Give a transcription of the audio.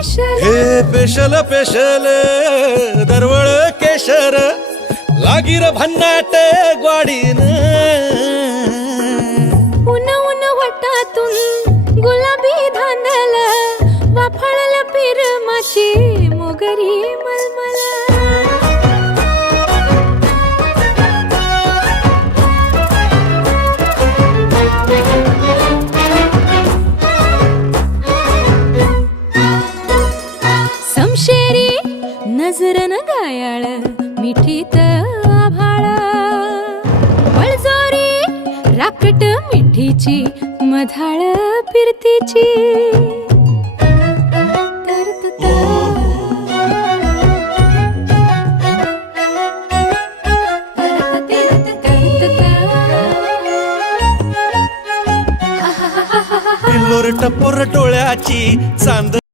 हे special special दरवळ केशर लागीर भन्नाट ग्वाडीन उन उन वटातून गुलाबी धांदल वाफाळल पिरमाची मोगरी मलमल समशेरी नजरन गायाळ मिठीत आभाळ बळजोरी राकट मिठीची मधाळ फिरतीची पिल्लोर टपोर डोळ्याची चांद